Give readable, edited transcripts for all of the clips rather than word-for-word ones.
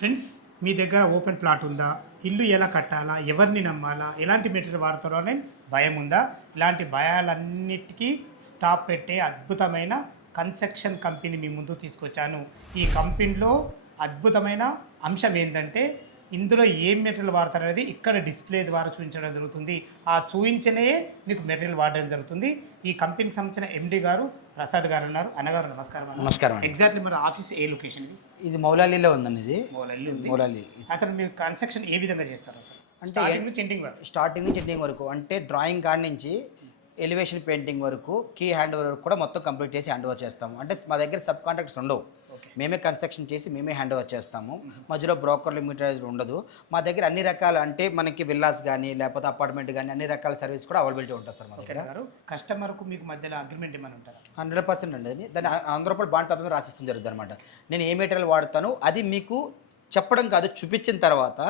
Friends, మీ దగ్గర open plot ఉందా? ఇల్లు ఎలా కట్టాలా? ఎవరిని నమ్మాలా? ఎలాంటి మెటీరియల్ వాడతారో అని భయం ఉందా? ఇలాంటి భయాలన్నిటికీ స్టాప్ పెట్టే అద్భుతమైన కన్స్ట్రక్షన్ కంపెనీ మీ ముందుకు తీసుకొచ్చాను. ఈ కంపెనీలో అద్భుతమైన అంశం ఏంటంటే ఇందులో ఏం మెటీరియల్ వాడతారనేది ఇక్కడ డిస్ప్లే ద్వారా చూపించడం జరుగుతుంది. ఆ చూపించనే మీకు మెటీరియల్ వాడడం జరుగుతుంది. ఈ కంపెనీకి సంబంధించిన ఎండి గారు ప్రసాద్ గారు ఉన్నారు. అన్నగారు నమస్కారం. నమస్కారం. ఎగ్జాక్ట్లీ మన ఆఫీస్ ఏ లొకేషన్? ఇది మౌలాలీలో ఉందండి. ఇది మౌలాలి ఉంది. మౌలాలి. అక్కడ మీరు కన్స్ట్రక్షన్ ఏ విధంగా చేస్తారు అసలు? అంటే స్టార్టింగ్ నుంచి ఎండింగ్ వరకు. స్టార్టింగ్ నుంచి ఎండింగ్ వరకు అంటే డ్రాయింగ్ కాడి నుంచి ఎలివేషన్ పెయింటింగ్ వరకు కీ హ్యాండ్ ఓవర్ వరకు కూడా మొత్తం కంప్లీట్ చేసి హ్యాండ్ ఓవర్ చేస్తాము. అంటే మా దగ్గర సబ్ కాంట్రాక్టర్స్ ఉండవు. మేమే కన్స్ట్రక్షన్ చేసి మేమే హ్యాండ్ ఓవర్ చేస్తాము. మధ్యలో బ్రోకర్ లిమిటెడ్ ఉండదు. మా దగ్గర అన్ని రకాల అంటే మనకి విల్లాస్ కానీ లేకపోతే అపార్ట్మెంట్ కానీ అన్ని రకాల సర్వీస్ కూడా అవైలబిలిటీ ఉంటుంది సార్ మా దగ్గర. కస్టమర్కు మీకు మధ్యలో అగ్రిమెంట్ ఏమైనా ఉంటారా? 100% అండి. దాన్ని రూపాయలు బాండ్ పేపర్ మీద రాసిస్తాం జరుగుతుంది అనమాట. నేను ఏ మెటీరియల్ వాడతాను అది మీకు చెప్పడం కాదు, చూపించిన తర్వాత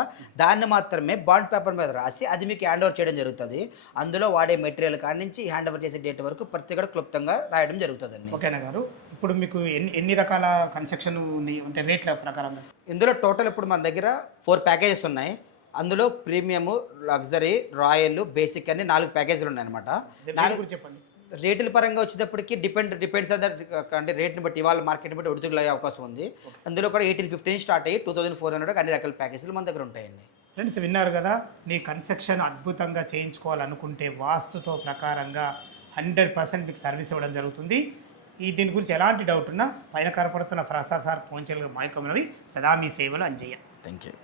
దాన్ని మాత్రమే బాండ్ పేపర్ మీద రాసి అది మీకు హ్యాండ్ ఓవర్ చేయడం జరుగుతుంది. అందులో వాడే మెటీరియల్ కాడి నుంచి హ్యాండ్ ఓవర్ చేసే డేట్ వరకు ప్రతి కూడా క్లుప్తంగా రాయడం జరుగుతుందండి. ఓకేనా గారు, ఇప్పుడు మీకు ఎన్ని రకాల కన్స్ట్రక్షన్ ఉన్నాయి అంటే రేట్ల ప్రకారం? ఇందులో టోటల్ ఇప్పుడు మన దగ్గర 4 ప్యాకేజెస్ ఉన్నాయి. అందులో ప్రీమియము, లగ్జరీ, రాయల్, బేసిక్ అని 4 ప్యాకేజీలు ఉన్నాయన్నమాట. చెప్పండి. రేట్ల పరంగా వచ్చేటప్పటికి డిపెండ్స్ అంటే రేట్ని బట్టి ఇవాళ మార్కెట్ని బట్టి ఉడుతులు అయ్యే అవకాశం ఉంది. అందులో కూడా 1850 స్టార్ట్ అయ్యి 2400 అన్ని రకాల ప్యాకేజీలు మన దగ్గర ఉంటాయండి. ఫ్రెండ్స్ విన్నారు కదా, మీ కన్స్ట్రక్షన్ అద్భుతంగా చేయించుకోవాలనుకుంటే వాస్తుతో ప్రకారంగా 100% మీకు సర్వీస్ ఇవ్వడం జరుగుతుంది. దీని గురించి ఎలాంటి డౌట్ ఉన్నా పైన కనపడుతున్న ప్రసాద్ సార్ ఫోన్ చేయగల మైకమునవి సదా మీ సేవలు అంజయ్య. Thank you.